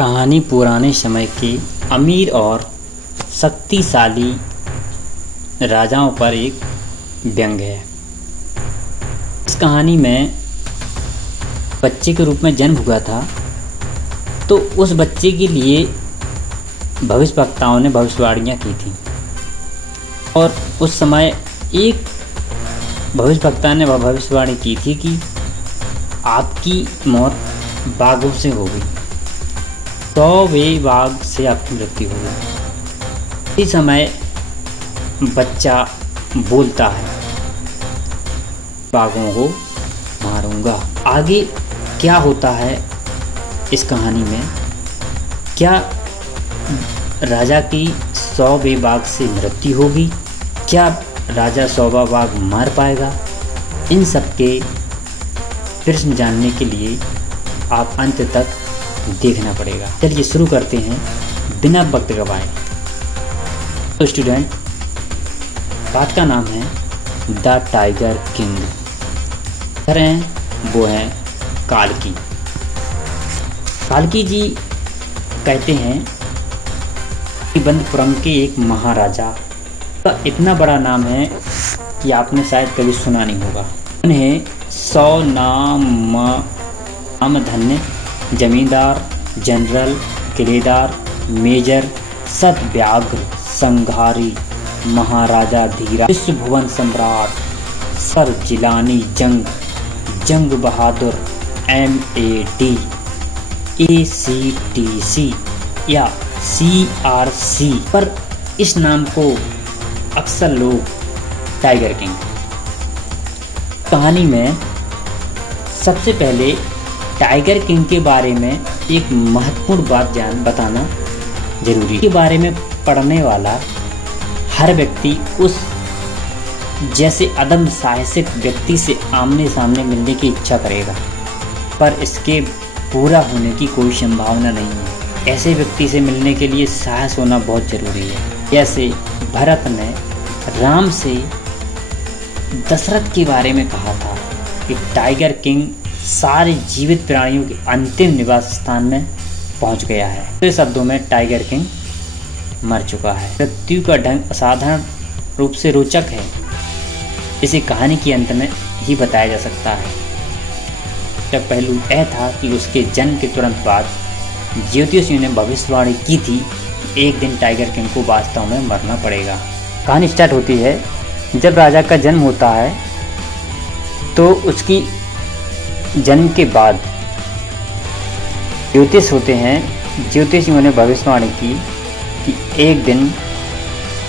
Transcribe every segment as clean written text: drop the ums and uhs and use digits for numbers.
कहानी पुराने समय के अमीर और शक्तिशाली राजाओं पर एक व्यंग्य है। इस कहानी में बच्चे के रूप में जन्म हुआ था, तो उस बच्चे के लिए भविष्यवक्ताओं ने भविष्यवाणियाँ की थी। और उस समय एक भविष्यवक्ता ने भविष्यवाणी की थी कि आपकी मौत बाघों से होगी, 100 बाघ से आपकी मृत्यु होगी। इस समय बच्चा बोलता है, बाघों को मारूंगा। आगे क्या होता है इस कहानी में? क्या राजा की 100 बाघ से मृत्यु होगी? क्या राजा 100 बाघ मार पाएगा? इन सब के प्रश्न जानने के लिए आप अंत तक देखना पड़ेगा। चलिए शुरू करते हैं बिना वक्त गवाए। तो स्टूडेंट, बात का नाम है द टाइगर किंग। वो हैं कालकी। कालकी जी कहते हैं कि बंदपुरम के एक महाराजा का इतना बड़ा नाम है कि आपने शायद कभी सुना नहीं होगा। उन्हें 100 नामधन्य जमींदार, जनरल, किलेदार, मेजर, सतव्याघ्र, संघारी, महाराजा धीरा, विश्व भुवन सम्राट, सर जिलानी जंग बहादुर, MAD, ACTC या CRC पर इस नाम को अक्सर लोग टाइगर किंग। कहानी में सबसे पहले टाइगर किंग के बारे में एक महत्वपूर्ण बात बताना जरूरी है। के बारे में पढ़ने वाला हर व्यक्ति उस जैसे अदम्य साहसिक व्यक्ति से आमने सामने मिलने की इच्छा करेगा, पर इसके पूरा होने की कोई संभावना नहीं है। ऐसे व्यक्ति से मिलने के लिए साहस होना बहुत जरूरी है। जैसे भरत ने राम से दशरथ के बारे में कहा था कि टाइगर किंग सारे जीवित प्राणियों के अंतिम निवास स्थान में पहुंच गया है। दूसरे शब्दों में टाइगर किंग मर चुका है। मृत्यु का ढंग असाधारण रूप से रोचक है। इसे कहानी के अंत में ही बताया जा सकता है। जब पहलू यह था कि उसके जन्म के तुरंत बाद ज्योतिषियों ने भविष्यवाणी की थी कि एक दिन टाइगर किंग को वास्तव में मरना पड़ेगा। कहानी स्टार्ट होती है जब राजा का जन्म होता है, तो उसकी जन्म के बाद ज्योतिष होते हैं। ज्योतिषियों ने भविष्यवाणी की कि एक दिन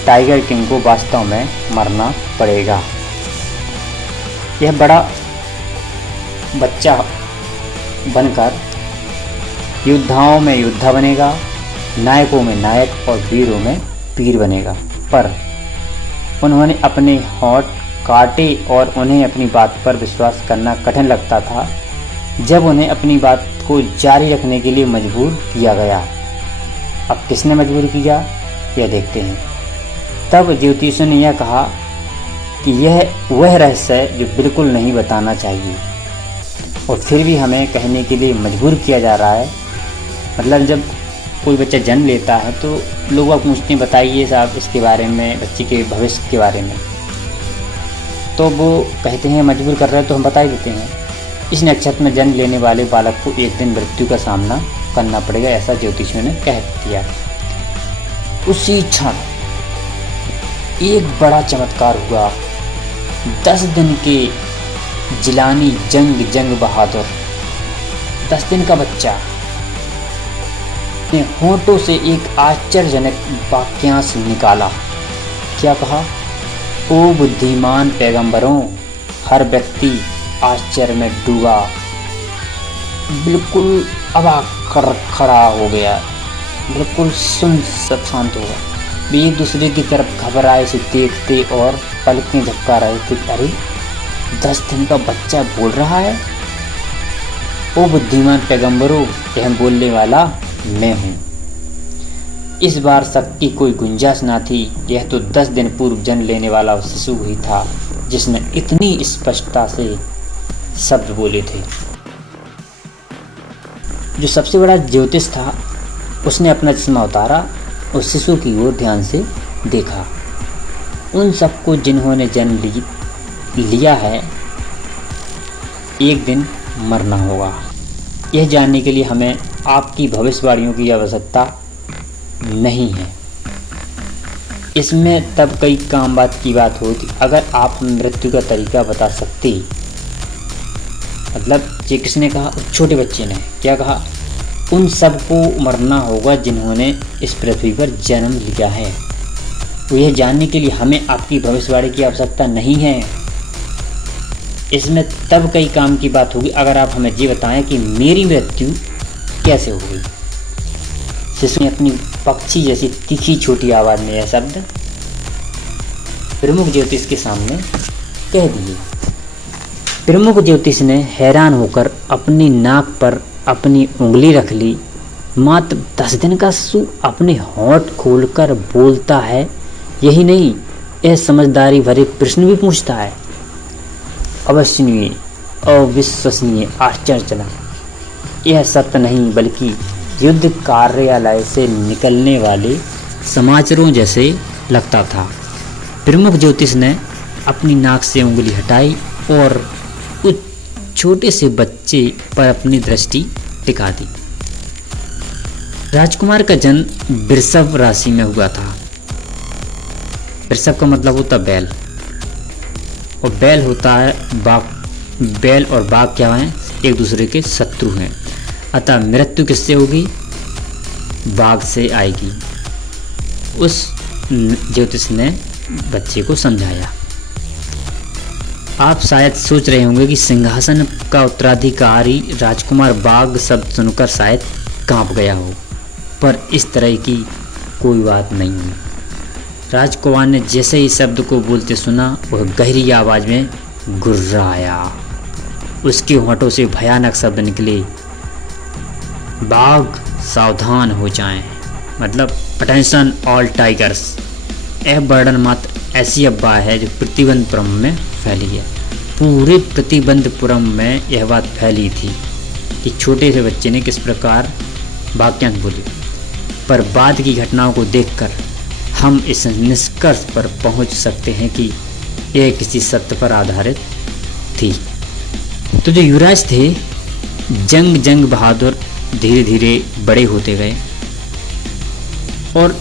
टाइगर किंग को वास्तव में मरना पड़ेगा। यह बड़ा बच्चा बनकर योद्धाओं में योद्धा बनेगा, नायकों में नायक और वीरों में वीर बनेगा। पर उन्होंने अपने होंठ काटे और उन्हें अपनी बात पर विश्वास करना कठिन लगता था। जब उन्हें अपनी बात को जारी रखने के लिए मजबूर किया गया। अब किसने मजबूर किया, यह देखते हैं। तब ज्योतिषियों ने यह कहा कि यह वह रहस्य है जो बिल्कुल नहीं बताना चाहिए, और फिर भी हमें कहने के लिए मजबूर किया जा रहा है। मतलब जब कोई बच्चा जन्म लेता है तो लोग पूछते हैं, बताइए साहब इसके बारे में, बच्चे के भविष्य के बारे में। तो वो कहते हैं मजबूर कर रहे हैं तो हम बता ही देते हैं। इस नक्षत्र में जन्म लेने वाले बालक को एक दिन मृत्यु का सामना करना पड़ेगा, ऐसा ज्योतिषियों ने कह दिया। उसी क्षण एक बड़ा चमत्कार हुआ। 10 दिन के जिलानी जंग बहादुर, 10 दिन का बच्चा ने होंठों से एक आश्चर्यजनक वाक्यांश निकाला। क्या कहा? ओ बुद्धिमान पैगंबरों! हर व्यक्ति आश्चर्य में डूबा, बिल्कुल अवाक कर खड़ा हो गया, बिल्कुल सब शांत हो गया। वे एक दूसरे की तरफ घबराए से देखते और पलकें झपका रहे थे। अरे, 10 दिन का बच्चा बोल रहा है। ओ बुद्धिमान पैगंबरों, यह बोलने वाला मैं हूँ। इस बार शक की कोई गुंजाइश ना थी। यह तो 10 दिन पूर्व जन्म लेने वाला शिशु ही था जिसने इतनी स्पष्टता से शब्द बोले थे। जो सबसे बड़ा ज्योतिष था उसने अपना चश्मा उतारा और शिशु की ओर ध्यान से देखा। उन सबको जिन्होंने जन्म लिया है एक दिन मरना होगा। यह जानने के लिए हमें आपकी भविष्यवाणियों की आवश्यकता नहीं है। इसमें तब कई काम बात की बात होती अगर आप मृत्यु का तरीका बता सकते। मतलब ये किसने कहा? छोटे बच्चे ने क्या कहा? उन सबको मरना होगा जिन्होंने इस पृथ्वी पर जन्म लिया है। तो यह जानने के लिए हमें आपकी भविष्यवाणी की आवश्यकता नहीं है। इसमें तब कई काम की बात होगी अगर आप हमें ये बताएं कि मेरी मृत्यु कैसे होगी। शिशु ने अपनी पक्षी जैसी तीखी छोटी आवाज़ में यह शब्द प्रमुख ज्योतिष के सामने कह दिए। प्रमुख ज्योतिष ने हैरान होकर अपनी नाक पर अपनी उंगली रख ली। मात्र 10 दिन का शिशु अपने होंठ खोलकर बोलता है, यही नहीं यह समझदारी भरे प्रश्न भी पूछता है। अविश्वसनीय, अविश्वसनीय, आश्चर्यजनक। यह सत्य नहीं बल्कि युद्ध कार्यालय से निकलने वाले समाचारों जैसे लगता था। प्रमुख ज्योतिष ने अपनी नाक से उंगली हटाई और उस छोटे से बच्चे पर अपनी दृष्टि टिका दी। राजकुमार का जन्म वृषभ राशि में हुआ था। वृषभ का मतलब होता बैल, और बैल होता है बाघ। बैल और बाघ क्या हैं? एक दूसरे के शत्रु हैं। अतः मृत्यु किससे होगी? बाघ से आएगी। उस ज्योतिष ने बच्चे को समझाया। आप शायद सोच रहे होंगे कि सिंहासन का उत्तराधिकारी राजकुमार बाघ शब्द सुनकर शायद कांप गया हो, पर इस तरह की कोई बात नहीं है। राजकुमार ने जैसे ही शब्द को बोलते सुना वह गहरी आवाज में गुर्राया। उसके होंठों से भयानक शब्द निकले, बाघ सावधान हो जाएं। मतलब अटेंशन ऑल टाइगर्स। यह वर्णन मात्र ऐसी अफवाह है जो प्रतिबंधपुरम में फैली है। पूरे प्रतिबंधपुरम में यह बात फैली थी कि छोटे से बच्चे ने किस प्रकार वाक्यांश बोले, पर बाद की घटनाओं को देखकर हम इस निष्कर्ष पर पहुंच सकते हैं कि यह किसी सत्य पर आधारित थी। तो जो युवराज थे जंग बहादुर धीरे धीरे बड़े होते गए और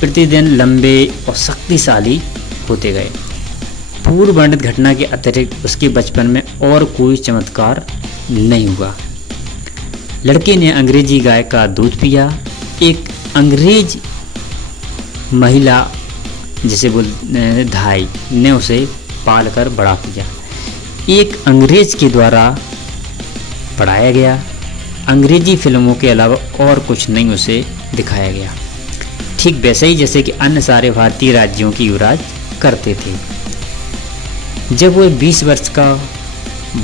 प्रतिदिन लंबे और शक्तिशाली होते गए। पूर्व वर्णित घटना के अतिरिक्त उसके बचपन में और कोई चमत्कार नहीं हुआ। लड़के ने अंग्रेजी गाय का दूध पिया। एक अंग्रेज महिला जिसे बोलते धाई ने उसे पाल कर बड़ा किया। एक अंग्रेज के द्वारा पढ़ाया गया। अंग्रेजी फिल्मों के अलावा और कुछ नहीं उसे दिखाया गया, ठीक वैसे ही जैसे कि अन्य सारे भारतीय राज्यों की युवराज करते थे। जब वह 20 वर्ष का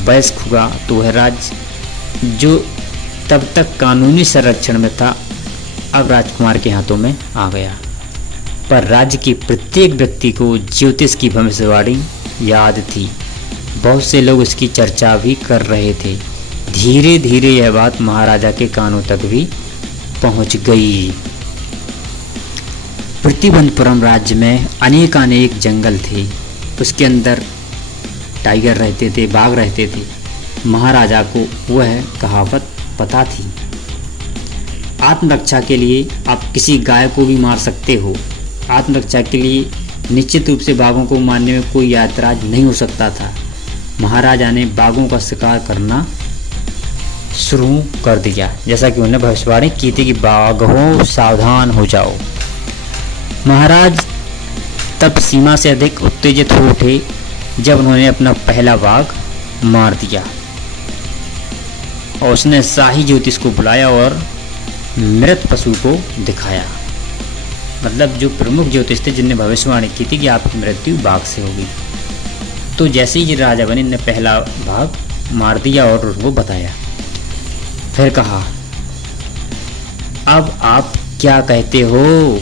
वयस्क हुआ तो वह राज्य जो तब तक कानूनी संरक्षण में था अब राजकुमार के हाथों में आ गया। पर राज्य के प्रत्येक व्यक्ति को ज्योतिष की भविष्यवाणी याद थी। बहुत से लोग इसकी चर्चा भी कर रहे थे। धीरे धीरे यह बात महाराजा के कानों तक भी पहुंच गई। प्रतिबंधपुरम राज्य में अनेक जंगल थे। उसके अंदर टाइगर रहते थे, बाघ रहते थे। महाराजा को वह कहावत पता थी, आत्मरक्षा के लिए आप किसी गाय को भी मार सकते हो। आत्मरक्षा के लिए निश्चित रूप से बाघों को मारने में कोई ऐतराज नहीं हो सकता था। महाराजा ने बाघों का शिकार करना शुरू कर दिया, जैसा कि उन्होंने भविष्यवाणी की थी कि बाघों सावधान हो जाओ। महाराज तब सीमा से अधिक उत्तेजित हो उठे जब उन्होंने अपना पहला बाघ मार दिया और उसने शाही ज्योतिष को बुलाया और मृत पशु को दिखाया। मतलब जो प्रमुख ज्योतिष थे जिनने भविष्यवाणी की थी कि आपकी मृत्यु बाघ से होगी। तो जैसे ही राजा बने ने पहला बाघ मार दिया और वो बताया। फिर कहा, अब आप क्या कहते हो?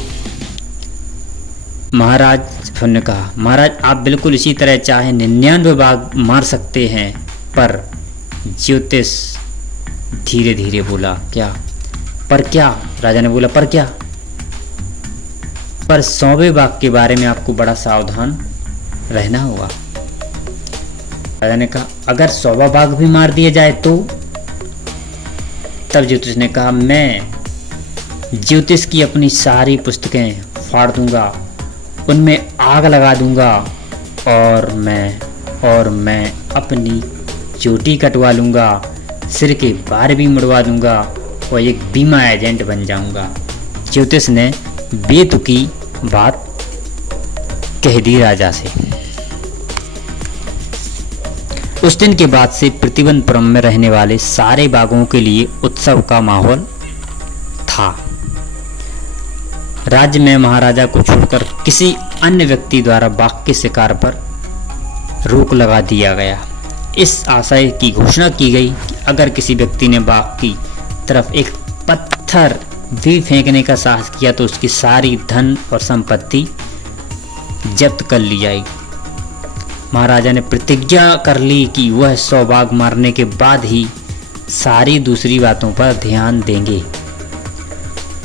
महाराज ने कहा, महाराज आप बिल्कुल इसी तरह चाहे 99 बाघ मार सकते हैं। पर ज्योतिष धीरे धीरे बोला, क्या? पर क्या? राजा ने बोला, पर क्या? पर 100वें बाघ के बारे में आपको बड़ा सावधान रहना होगा। राजा ने कहा, अगर 100वां बाघ भी मार दिया जाए तो? तब ज्योतिष ने कहा, मैं ज्योतिष की अपनी सारी पुस्तकें फाड़ दूंगा, उनमें आग लगा दूंगा, और मैं अपनी चोटी कटवा लूंगा, सिर के बाल भी मुड़वा दूंगा और एक बीमा एजेंट बन जाऊंगा। ज्योतिष ने बेतुकी बात कह दी राजा से। उस दिन के बाद से प्रतिबंधपुरम में रहने वाले सारे बाघों के लिए उत्सव का माहौल था। राज्य में महाराजा को छोड़कर किसी अन्य व्यक्ति द्वारा बाघ के शिकार पर रोक लगा दिया गया। इस आशय की घोषणा की गई कि अगर किसी व्यक्ति ने बाघ की तरफ एक पत्थर भी फेंकने का साहस किया तो उसकी सारी धन और संपत्ति जब्त कर ली जाएगी। महाराजा ने प्रतिज्ञा कर ली कि वह 100 बाघ मारने के बाद ही सारी दूसरी बातों पर ध्यान देंगे।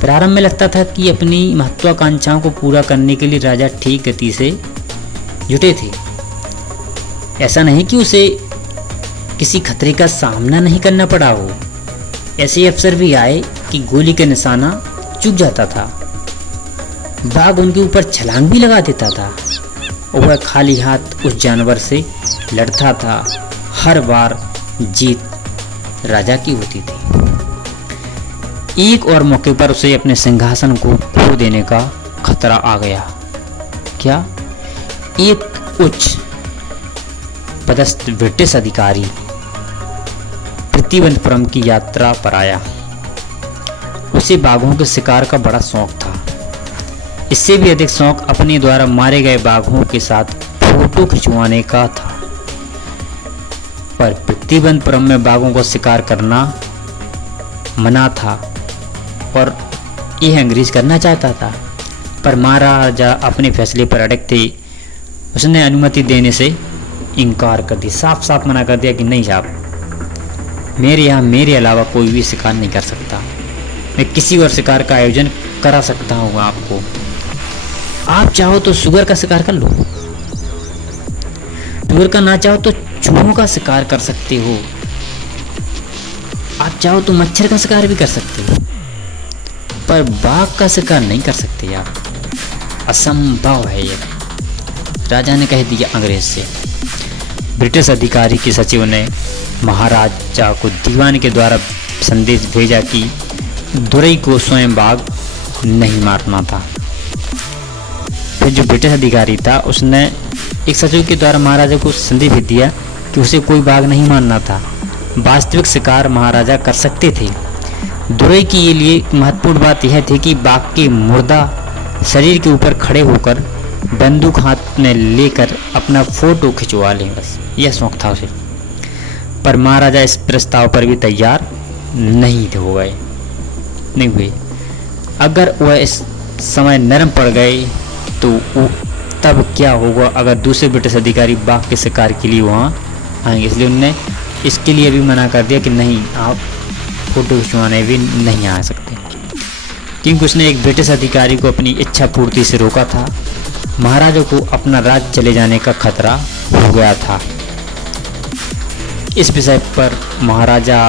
प्रारंभ में लगता था कि अपनी महत्वाकांक्षाओं को पूरा करने के लिए राजा ठीक गति से जुटे थे। ऐसा नहीं कि उसे किसी खतरे का सामना नहीं करना पड़ा हो। ऐसे अवसर भी आए कि गोली का निशाना चूक जाता था, बाघ उनके ऊपर छलांग भी लगा देता था और वह खाली हाथ उस जानवर से लड़ता था। हर बार जीत राजा की होती थी। एक और मौके पर उसे अपने सिंहासन को खो देने का खतरा आ गया। क्या? एक उच्च पदस्थ ब्रिटिश अधिकारी प्रतिबंधपुरम की यात्रा पर आया। उसे बाघों के शिकार का बड़ा शौक था। इससे भी अधिक शौक अपने द्वारा मारे गए बाघों के साथ फोटो खिंचवाने का था। पर प्रतिबंधपुरम में बाघों का शिकार करना मना था और यह अंग्रेज करना चाहता था, पर महाराजा अपने फैसले पर अड़ग थे। उसने अनुमति देने से इनकार कर दिया, साफ साफ मना कर दिया कि नहीं साहब, मेरे यहाँ मेरे अलावा कोई भी शिकार नहीं कर सकता। मैं किसी और शिकार का आयोजन करा सकता हूँ आपको। आप चाहो तो सुअर का शिकार कर लो, सुअर का ना चाहो तो चूहों का शिकार कर सकते हो, आप चाहो तो मच्छर का शिकार भी कर सकते हो, पर बाघ का शिकार नहीं कर सकते यार, असंभव है ये। राजा ने कह दिया अंग्रेज से। ब्रिटिश अधिकारी के सचिव ने महाराजा को दीवान के द्वारा संदेश भेजा कि दुरई को स्वयं बाघ नहीं मारना था। फिर जो ब्रिटिश अधिकारी था उसने एक सचिव के द्वारा महाराजा को संदेश भेज दिया कि उसे कोई बाघ नहीं मारना था, वास्तविक शिकार महाराजा कर सकते थे। दुरई के लिए महत्वपूर्ण बात यह थी कि बाघ के मुर्दा शरीर के ऊपर खड़े होकर बंदूक हाथ में लेकर अपना फोटो खिंचवा लें, बस यह शौक था उसे। पर महाराजा इस प्रस्ताव पर भी तैयार नहीं हुए। अगर वह इस समय नरम पड़ गए तो तब क्या होगा अगर दूसरे ब्रिटिश अधिकारी बाघ के शिकार के लिए वहाँ आएंगे। इसलिए उन्होंने इसके लिए भी मना कर दिया कि नहीं, आप फोटो खिंचवाने भी नहीं आ सकते, क्योंकि उसने एक ब्रिटिश अधिकारी को अपनी इच्छा पूर्ति से रोका था। महाराजा को अपना राज्य चले जाने का खतरा हो गया था। इस विषय पर महाराजा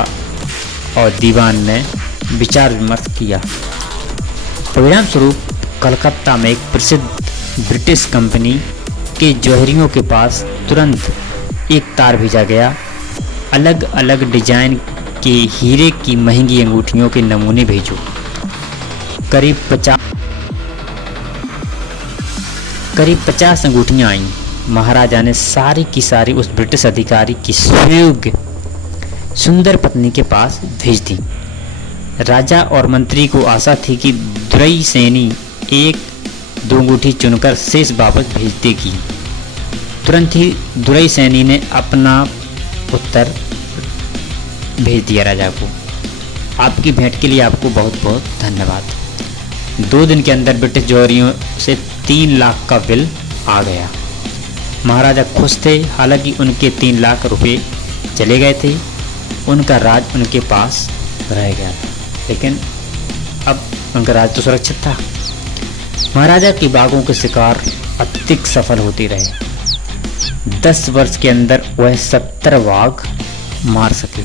और दीवान ने विचार विमर्श किया। परिणाम स्वरूप कलकत्ता में एक प्रसिद्ध ब्रिटिश कंपनी के जौहरियों के पास तुरंत एक तार भेजा गया। अलग अलग डिजाइन के हीरे की महंगी अंगूठियों के नमूने भेजो। करीब 50 अंगूठियां आईं। महाराजा ने सारी की सारी उस ब्रिटिश अधिकारी की सुयोग्य सुंदर पत्नी के पास भेज दी। राजा और मंत्री को आशा थी कि दुरई सैनी एक दो अंगूठी चुनकर शेष वापस भेज देगी। तुरंत ही दुरई सैनी ने अपना उत्तर भेज दिया राजा को। आपकी भेंट के लिए आपको बहुत बहुत धन्यवाद। 2 दिन के अंदर ब्रिटिश जौहरियों से 3 लाख का बिल आ गया। महाराजा खुश थे। हालांकि उनके 3 लाख रुपए चले गए थे, उनका राज उनके पास रह गया था, लेकिन अब उनका राज्य तो सुरक्षित था। महाराजा की बाघों के शिकार अत्यधिक सफल होते रहे। 10 वर्ष के अंदर वह 70 बाघ मार सके।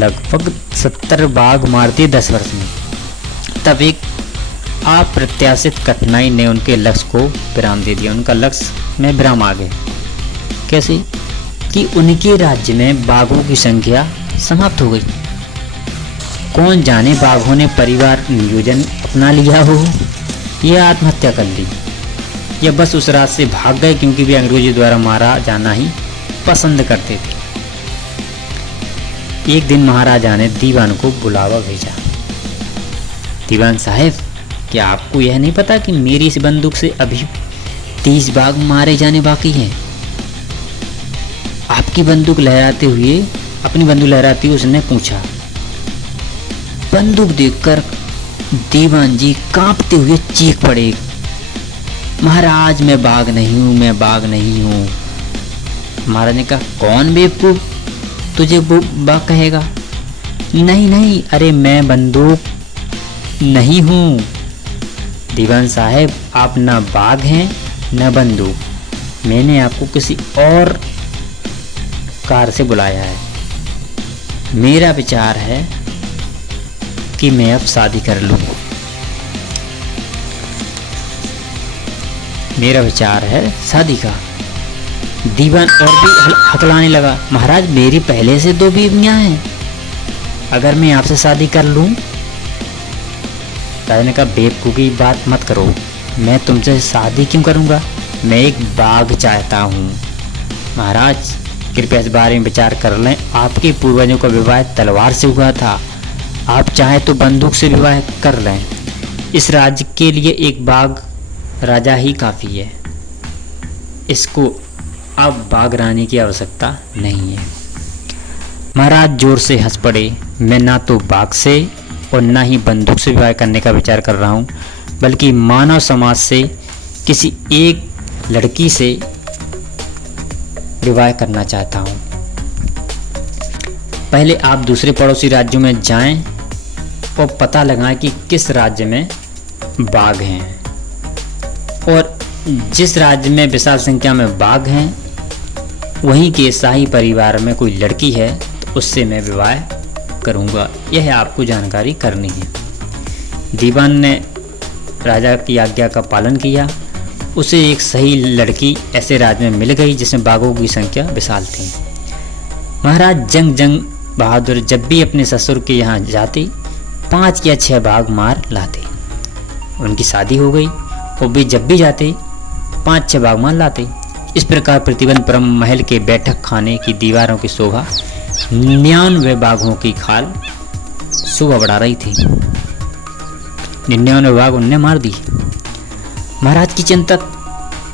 लगभग 70 बाघ मार दिए 10 वर्ष में। तब एक अप्रत्याशित कठिनाई ने उनके लक्ष्य को विराम दे दिया। उनका लक्ष्य में विराम आ गया। कैसे कि उनके राज्य में बाघों की संख्या समाप्त हो गई। कौन जाने बाघों ने परिवार नियोजन अपना लिया हो या आत्महत्या कर ली या बस उस रात से भाग गए, क्योंकि वे अंग्रेजों द्वारा मारा जाना ही पसंद करते थे। एक दिन महाराजा ने दीवान को बुलावा भेजा। दीवान साहब, क्या आपको यह नहीं पता कि मेरी इस बंदूक से अभी 30 बाघ मारे जाने बाकी हैं? आपकी बंदूक लहराते हुए अपनी बंदूक लहराती हुए उसने पूछा। बंदूक देखकर दीवान जी कांपते हुए चीख पड़े, महाराज मैं बाघ नहीं हूं, मैं बाघ नहीं हूं। महाराज ने कहा, कौन बेवकूफ तुझे वो बाघ कहेगा? नहीं नहीं, अरे मैं बंदूक नहीं हूं। दीवान साहब, आप ना बाघ हैं न बंदूक। मैंने आपको किसी और कार से बुलाया है। मेरा विचार है कि मैं अब शादी कर लूं। मेरा विचार है शादी का। दीवान और भी हकलाने लगा, महाराज मेरी पहले से 2 बीवियां हैं, अगर मैं आपसे शादी कर लूं? राजा ने कहा, बेवकूफ़ी की बात मत करो, मैं तुमसे शादी क्यों करूंगा? मैं एक बाघ चाहता हूं। महाराज कृपया इस बारे में विचार कर लें। आपके पूर्वजों का विवाह तलवार से हुआ था, आप चाहें तो बंदूक से विवाह कर लें। इस राज्य के लिए एक बाघ राजा ही काफ़ी है। इसको अब बाघ रानी की आवश्यकता नहीं है। महाराज जोर से हंस पड़े। मैं ना तो बाघ से और ना ही बंदूक से विवाह करने का विचार कर रहा हूँ, बल्कि मानव समाज से किसी एक लड़की से विवाह करना चाहता हूँ। पहले आप दूसरे पड़ोसी राज्यों में जाएं और पता लगाएं कि किस राज्य में बाघ हैं, और जिस राज्य में विशाल संख्या में बाघ हैं वहीं के शाही परिवार में कोई लड़की है तो उससे मैं विवाह करूंगा। यह आपको जानकारी करनी है। दीवान ने राजा की आज्ञा का पालन किया। उसे एक सही लड़की ऐसे राज्य में मिल गई जिसमें बाघों की संख्या विशाल थी। महाराज जंग बहादुर जब भी अपने ससुर के यहाँ जाते 5 या 6 बाघ मार लाते। उनकी शादी हो गई और वे जब भी जाते 5-6 बाघ मार लाते। इस प्रकार प्रतिबंधपुरम महल के बैठक खाने की दीवारों की शोभा 99 बाघों की खाल शोभा बढ़ा रही थी। 99 बाघ उनने मार दी। महाराज की चिंता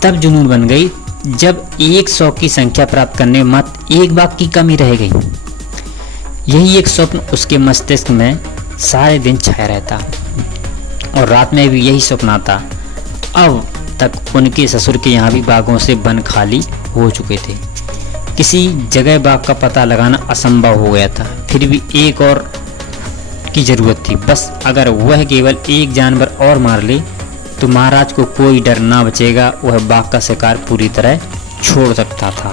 तब जुनून बन गई जब 100 की संख्या प्राप्त करने में मात्र 1 बाघ की कमी रह गई। यही एक स्वप्न उसके मस्तिष्क में सारे दिन छाया रहता और रात में भी यही स्वप्न आता। अब तक उनके ससुर के यहाँ भी बाघों से वन खाली हो चुके थे। किसी जगह बाघ का पता लगाना असंभव हो गया था। फिर भी एक और की जरूरत थी। बस अगर वह केवल एक जानवर और मार ले तो महाराज को कोई डर ना बचेगा। वह बाघ का शिकार पूरी तरह छोड़ सकता था।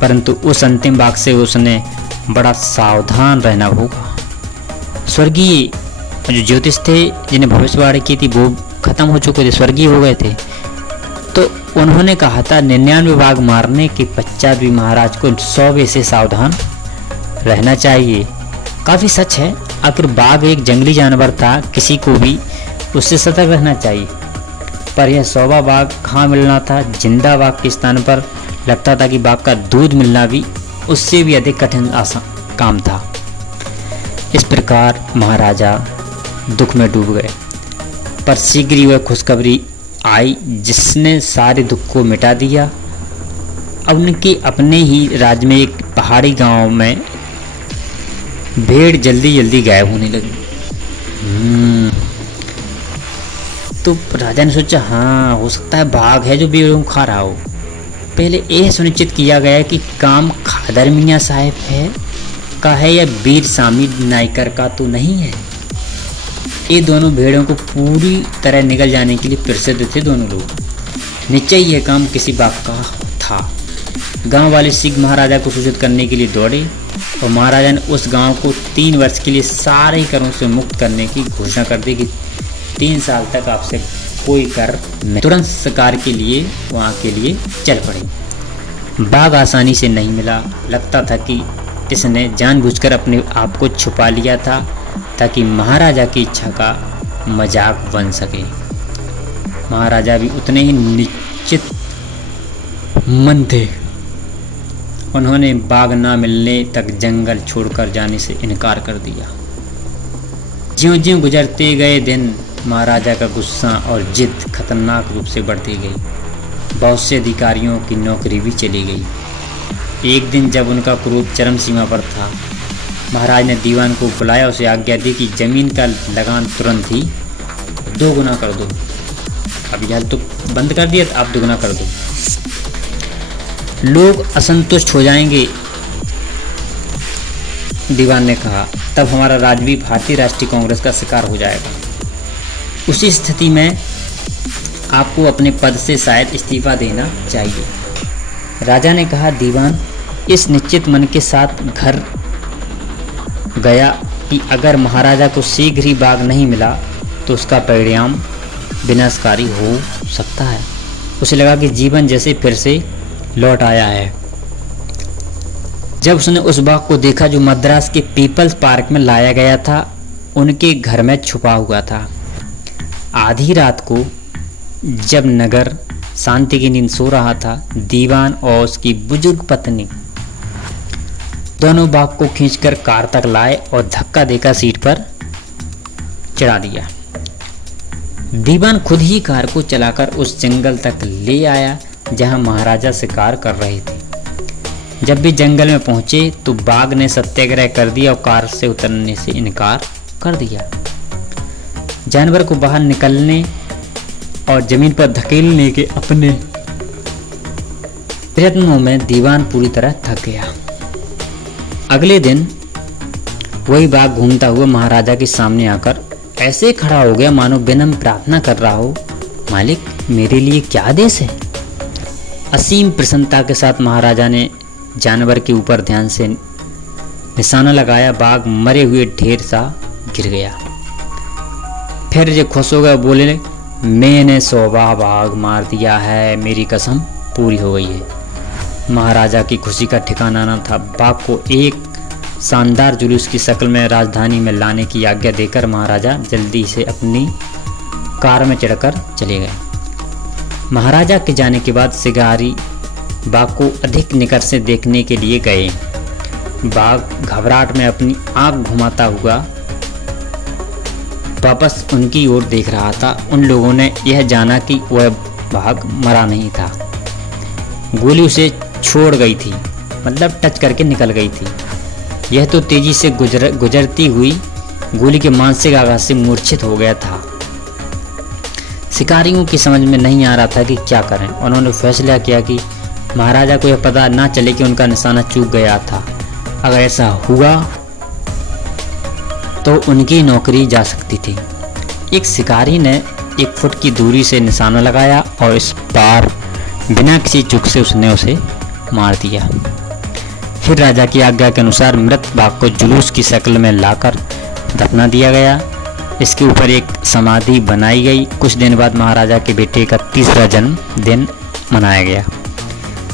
परंतु उस अंतिम बाघ से उसने बड़ा सावधान रहना होगा। स्वर्गीय जो ज्योतिष थे जिन्हें भविष्यवाणी की थी वो खत्म हो चुके थे, स्वर्गीय हो गए थे। तो उन्होंने कहा था 99 बाघ मारने के पश्चात भी महाराज को 100 से सावधान रहना चाहिए। काफ़ी सच है। आखिर बाघ एक जंगली जानवर था, किसी को भी उससे सतर्क रहना चाहिए। पर यह 100वां बाघ कहाँ मिलना था? जिंदा बाघ के स्थान पर लगता था कि बाघ का दूध मिलना भी उससे भी अधिक कठिन आसान काम था। इस प्रकार महाराजा दुख में डूब गए। पर शीघ्र ही वह खुशखबरी आई जिसने सारे दुख को मिटा दिया। अब उनके अपने ही राज्य में एक पहाड़ी गांव में भेड़ जल्दी जल्दी गायब होने लगी। तो राजा ने सोचा, हाँ हो सकता है बाघ है जो भेड़ों को खा रहा हो। पहले यह सुनिश्चित किया गया कि काम खादर मियाँ साहब है का है या वीर स्वामी नायकर का तो नहीं है। ये दोनों भेड़ों को पूरी तरह निगल जाने के लिए प्रसिद्ध थे दोनों लोग। निश्चय यह काम किसी बाग का था। गांव वाले शीघ्र महाराजा को सूचित करने के लिए दौड़े और महाराजा ने उस गांव को 3 वर्ष के लिए सारे करों से मुक्त करने की घोषणा कर दी कि 3 साल तक आपसे कोई कर नहीं। तुरंत शिकार के लिए वहां के लिए चल पड़े। बाघ आसानी से नहीं मिला। लगता था कि इसने जानबूझकर अपने आप को छुपा लिया था ताकि महाराजा की इच्छा का मजाक बन सके। महाराजा भी उतने ही निश्चित मन थे। उन्होंने बाघ न मिलने तक जंगल छोड़कर जाने से इनकार कर दिया। ज्यों-ज्यों गुजरते गए दिन महाराजा का गुस्सा और जिद खतरनाक रूप से बढ़ती गई। बहुत से अधिकारियों की नौकरी भी चली गई। एक दिन जब उनका क्रोध चरम सीमा पर था, महाराज ने दीवान को बुलाया, उसे आज्ञा दी कि जमीन का लगान तुरंत ही 2 गुना कर दो। अभी हाल तो बंद कर दिया, आप 2 गुना कर दो। लोग असंतुष्ट हो जाएंगे, दीवान ने कहा, तब हमारा राज भी भारतीय राष्ट्रीय कांग्रेस का शिकार हो जाएगा। उसी स्थिति में आपको अपने पद से शायद इस्तीफा देना चाहिए। राजा ने कहा, दीवान इस निश्चित मन के साथ घर गया कि अगर महाराजा को शीघ्र ही बाघ नहीं मिला तो उसका परिणाम विनाशकारी हो सकता है। उसे लगा कि जीवन जैसे फिर से लौट आया है। जब उसने उस बाघ को देखा जो मद्रास के पीपल्स पार्क में लाया गया था, उनके घर में छुपा हुआ था। आधी रात को जब नगर शांति की नींद सो रहा था, दीवान और उसकी बुजुर्ग पत्नी दोनों बाघ को खींचकर कार तक लाए और धक्का देकर सीट पर चढ़ा दिया। दीवान खुद ही कार को चलाकर उस जंगल तक ले आया जहां महाराजा शिकार कर रहे थे। जब भी जंगल में पहुंचे तो बाघ ने सत्याग्रह कर दिया और कार से उतरने से इनकार कर दिया। जानवर को बाहर निकलने और जमीन पर धकेलने के अपने प्रयत्नों में दीवान पूरी तरह थक गया। अगले दिन वही बाघ घूमता हुआ महाराजा के सामने आकर ऐसे खड़ा हो गया मानो विनम्र प्रार्थना कर रहा हो, मालिक मेरे लिए क्या आदेश है। असीम प्रसन्नता के साथ महाराजा ने जानवर के ऊपर ध्यान से निशाना लगाया। बाघ मरे हुए ढेर सा गिर गया। फिर जो खुश हो गया बोले, मैंने 100 बाघ मार दिया है, मेरी कसम पूरी हो गई है। महाराजा की खुशी का ठिकाना न था। बाघ को एक शानदार जुलूस की शक्ल में राजधानी में लाने की आज्ञा देकर महाराजा जल्दी से अपनी कार में चढ़कर चले गए। महाराजा के जाने के बाद शिकारी बाघ को अधिक निकट से देखने के लिए गए। बाघ घबराहट में अपनी आंख घुमाता हुआ वापस उनकी ओर देख रहा था। उन लोगों ने यह जाना कि वह बाघ मरा नहीं था, गोली उसे छोड़ गई थी, मतलब टच करके निकल गई थी। यह तो तेजी से गुजरती हुई गोली के मानसिक आघात से मूर्छित हो गया था। शिकारियों की समझ में नहीं आ रहा था कि क्या करें। उन्होंने फैसला किया कि महाराजा को यह पता ना चले कि उनका निशाना चूक गया था। अगर ऐसा हुआ तो उनकी नौकरी जा सकती थी। एक शिकारी ने 1 फुट की दूरी से निशाना लगाया और इस पार बिना किसी चूक से उसने उसे मार दिया। फिर राजा की आज्ञा के अनुसार मृत बाघ को जुलूस की शक्ल में लाकर दफना दिया गया। इसके ऊपर एक समाधि बनाई गई। कुछ दिन बाद महाराजा के बेटे का 3रा जन्मदिन मनाया गया।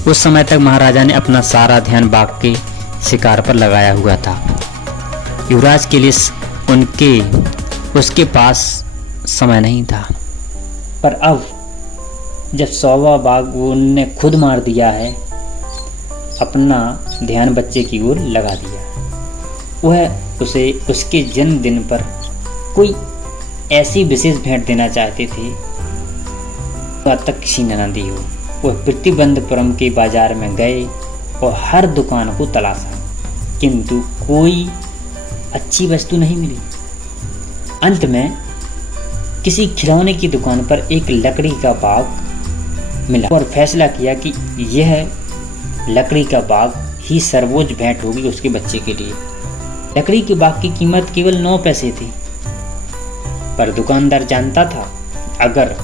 उस समय तक महाराजा ने अपना सारा ध्यान बाघ के शिकार पर लगाया हुआ था। युवराज के लिए उसके पास समय नहीं था। पर अब जब 100वां बाघ उनने खुद मार दिया है, अपना ध्यान बच्चे की ओर लगा दिया। वह उसे उसके जन्मदिन पर कोई ऐसी विशेष भेंट देना चाहते थे जो आज तक किसी ने न दी हो। वह प्रतिबंधपुरम के बाजार में गए और हर दुकान को तलाशा, किंतु कोई अच्छी वस्तु नहीं मिली। अंत में किसी खिलौने की दुकान पर एक लकड़ी का बाग मिला और फैसला किया कि यह लकड़ी का बाग ही सर्वोच्च भेंट होगी उसके बच्चे के लिए। लकड़ी के बाग की कीमत केवल 9 पैसे थी। पर दुकानदार जानता था अगर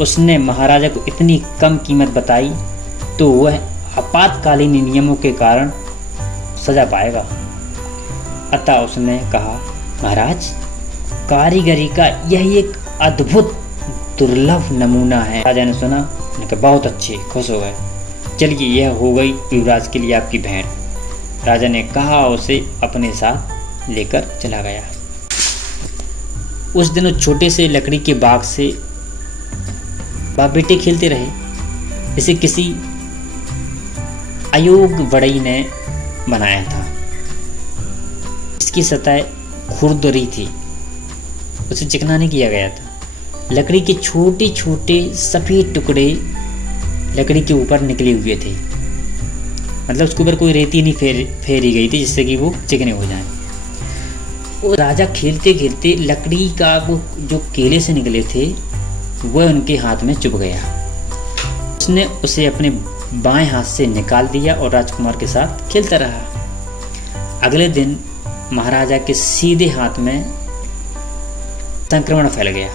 उसने महाराजा को इतनी कम कीमत बताई तो वह आपातकालीन नियमों के कारण सजा पाएगा। अतः उसने कहा, महाराज, कारीगरी का यही एक अद्भुत दुर्लभ नमूना है। राजा ने सुना, उन्होंने कहा, बहुत अच्छे, खुश हो गए। चलिए, यह हो गई युवराज के लिए आपकी भेंट। राजा ने कहा, उसे अपने साथ लेकर चला गया। उस दिन उस छोटे से लकड़ी के बाग से बाप बेटे खेलते रहे। इसे किसी अयोग्य बढ़ई ने बनाया था। इसकी सतह खुरदरी थी, उसे चिकना नहीं किया गया था। लकड़ी के छोटे छोटे सफ़ेद टुकड़े लकड़ी के ऊपर निकले हुए थे, मतलब उसके ऊपर कोई रेती नहीं फेरी गई थी जिससे कि वो चिकने हो जाएं। वो राजा खेलते खेलते लकड़ी का वो जो केले से निकले थे वह उनके हाथ में चुभ गया। उसने उसे अपने बाएं हाथ से निकाल दिया और राजकुमार के साथ खेलता रहा। अगले दिन महाराजा के सीधे हाथ में संक्रमण फैल गया।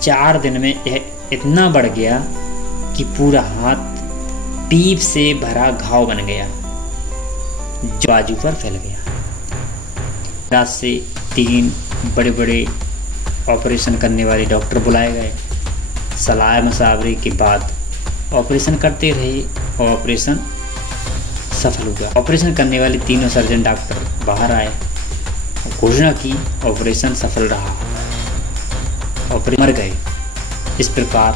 4 दिन में यह इतना बढ़ गया कि पूरा हाथ पीप से भरा घाव बन गया, जो बाजू पर फैल गया। रात से 3 बड़े बड़े ऑपरेशन करने वाले डॉक्टर बुलाए गए। सलाह मशवरे के बाद ऑपरेशन करते रहे और ऑपरेशन सफल हुआ। ऑपरेशन करने वाले तीनों सर्जन डॉक्टर बाहर आए, घोषणा की ऑपरेशन सफल रहा, ऑपरेशन मर गए। इस प्रकार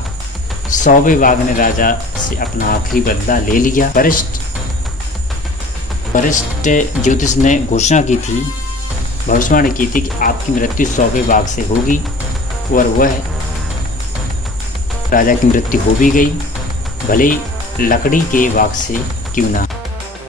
सौवे बाघ ने राजा से अपना आखिरी बदला ले लिया। वरिष्ठ ज्योतिष ने घोषणा की थी, भविष्यवाणी की थी कि आपकी मृत्यु सौवे बाघ से होगी, और वह राजा की मृत्यु हो भी गई, भले लकड़ी के बाघ से क्यों ना।